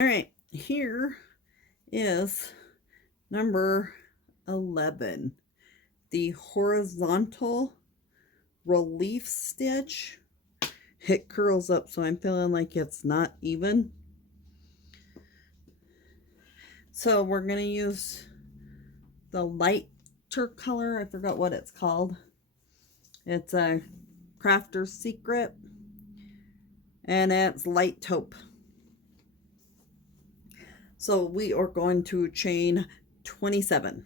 All right, here is number 11, the horizontal relief stitch. It curls up, so I'm feeling like it's not even. So we're going to use the lighter color. I forgot what it's called. It's a Crafter's Secret, and it's light taupe. So we are going to chain 27.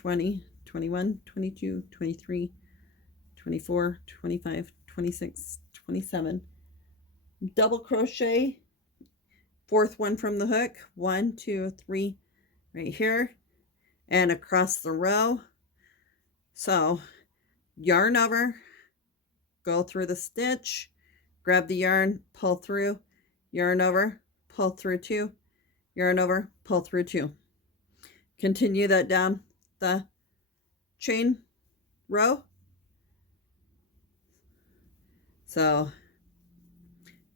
$20, $21, $22, $23, $24, $25, $26, $27. Double crochet, fourth one from the hook, 1, 2, 3, right here, and across the row. So yarn over, go through the stitch, grab the yarn, pull through, yarn over, pull through 2, yarn over, pull through 2. Continue that down the chain row. So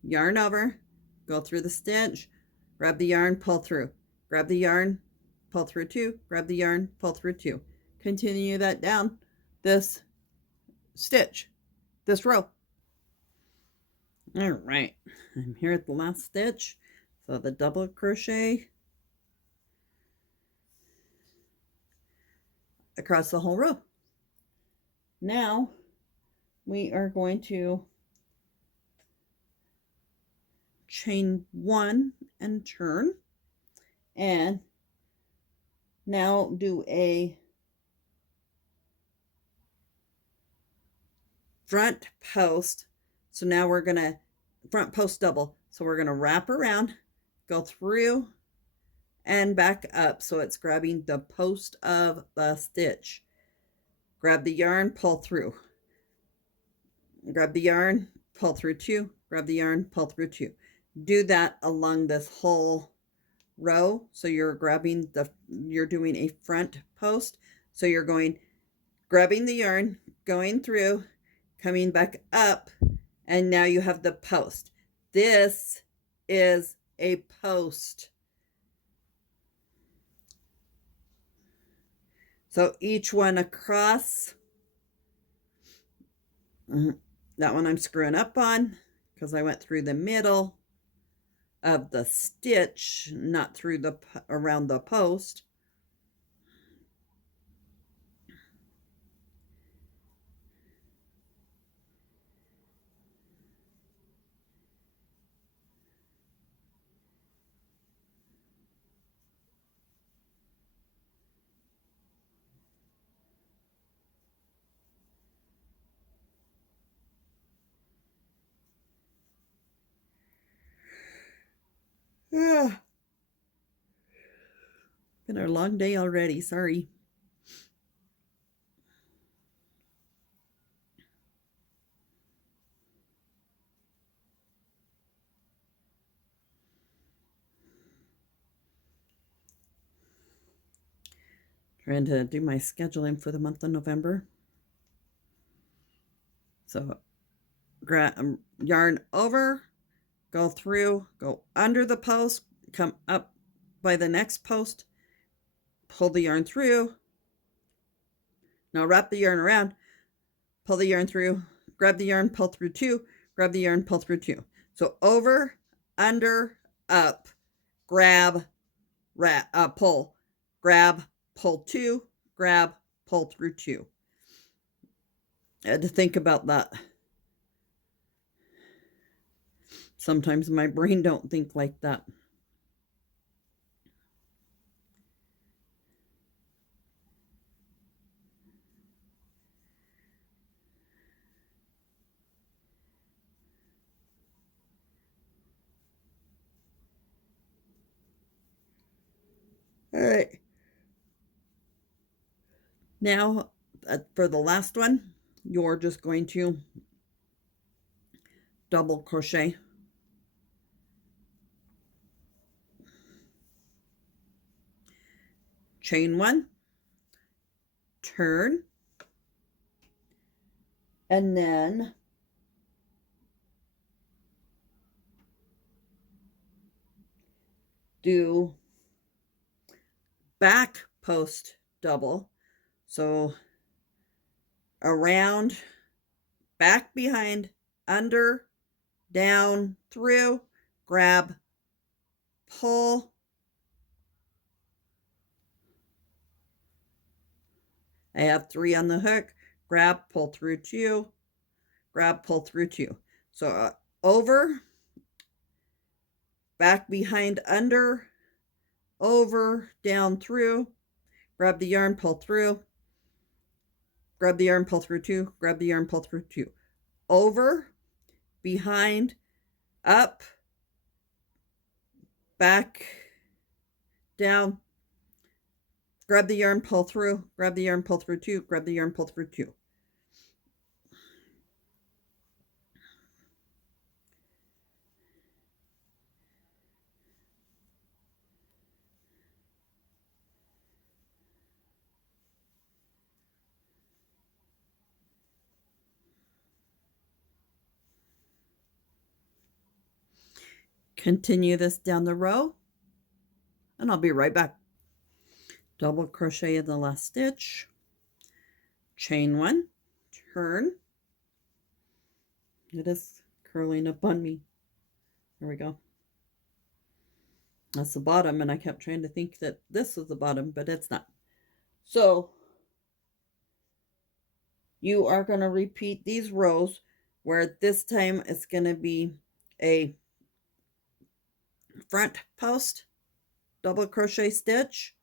yarn over, go through the stitch, grab the yarn, pull through, grab the yarn, pull through 2, grab the yarn, pull through 2. Continue that down this stitch, this row. All right, I'm here at the last stitch. So the double crochet across the whole row. Now we are going to chain 1 and turn, and now do a front post. So now we're going to front post double. So we're going to wrap around, go through and back up. So it's grabbing the post of the stitch. Grab the yarn, pull through. Grab the yarn, pull through 2, grab the yarn, pull through 2. Do that along this whole row. So you're doing a front post. So you're grabbing the yarn, going through, coming back up, and now you have the post. This is a post. So each one across, that one I'm screwing up on because I went through the middle of the stitch, not through around the post. Yeah. Been a long day already, sorry. Trying to do my scheduling for the month of November. So yarn over, go through, go under the post, come up by the next post, pull the yarn through. Now wrap the yarn around, pull the yarn through, grab the yarn, pull through 2, grab the yarn, pull through 2. So over, under, up, grab, pull, grab, pull 2, grab, pull through 2. I had to think about that. Sometimes my brain don't think like that. All right. Now, for the last one, you're just going to double crochet, chain 1, turn, and then do back post double. So around, back, behind, under, down, through, grab, pull, I have 3 on the hook, grab, pull through 2, grab, pull through 2. So over, back, behind, under, over, down, through, grab the yarn, pull through, grab the yarn, pull through 2, grab the yarn, pull through 2, over, behind, up, back, down, grab the yarn, pull through, grab the yarn, pull through 2, grab the yarn, pull through 2. Continue this down the row, and I'll be right back. Double crochet in the last stitch, chain 1, turn. It is curling up on me. There we go. That's the bottom, and I kept trying to think that this was the bottom, but it's not. So you are going to repeat these rows where this time it's going to be a front post double crochet stitch,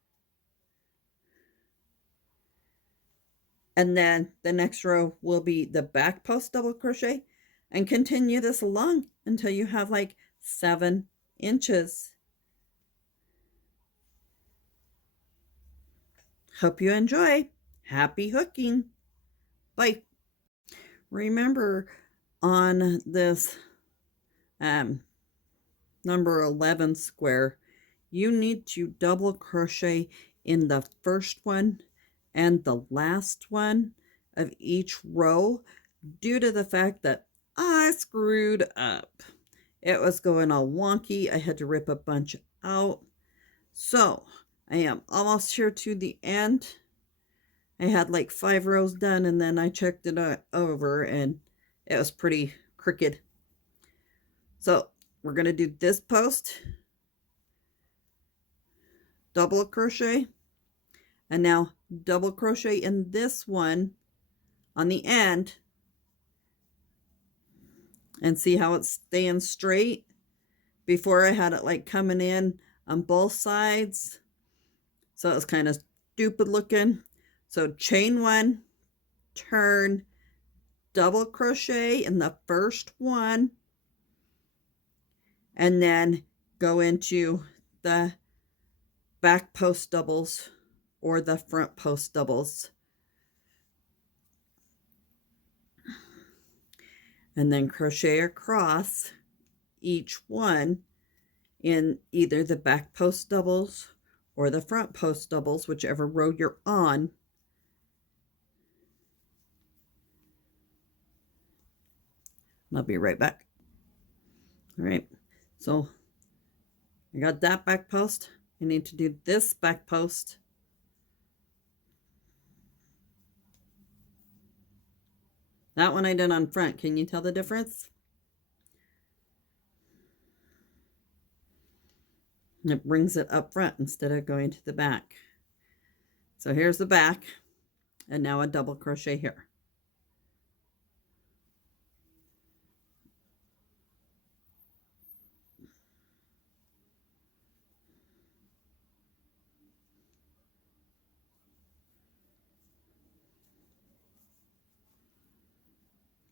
and then the next row will be the back post double crochet, and continue this along until you have like 7 inches. Hope you enjoy. Happy hooking. Bye. Remember, on this number 11 square, you need to double crochet in the first one and the last one of each row, due to the fact that I screwed up. It was going all wonky. I had to rip a bunch out. So I am almost here to the end. I had like 5 rows done, and then I checked it over, and it was pretty crooked. So we're going to do this post, double crochet, and now double crochet in this one on the end, and see how it's staying straight. Before I had it like coming in on both sides, so it was kind of stupid looking. So chain 1, turn, double crochet in the first one, and then go into the back post doubles or the front post doubles, and then crochet across each one in either the back post doubles or the front post doubles, whichever row you're on. I'll be right back. All right, so I got that back post. I need to do this back post. That one I did on front. Can you tell the difference? It brings it up front instead of going to the back. So here's the back, and now a double crochet here.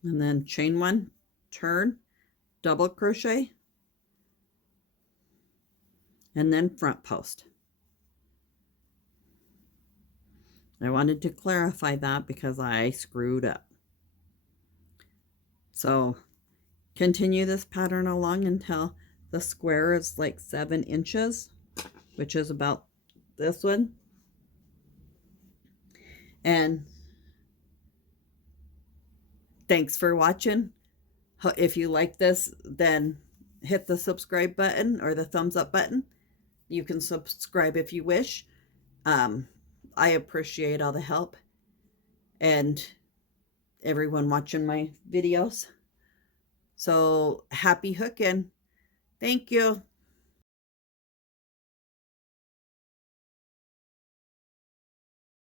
And then chain 1, turn, double crochet, and then front post. I wanted to clarify that because I screwed up. So Continue this pattern along until the square is like 7 inches, which is about this one. And thanks for watching. If you like this, then hit the subscribe button or the thumbs up button. You can subscribe if you wish. I appreciate all the help and everyone watching my videos. So happy hooking. Thank you.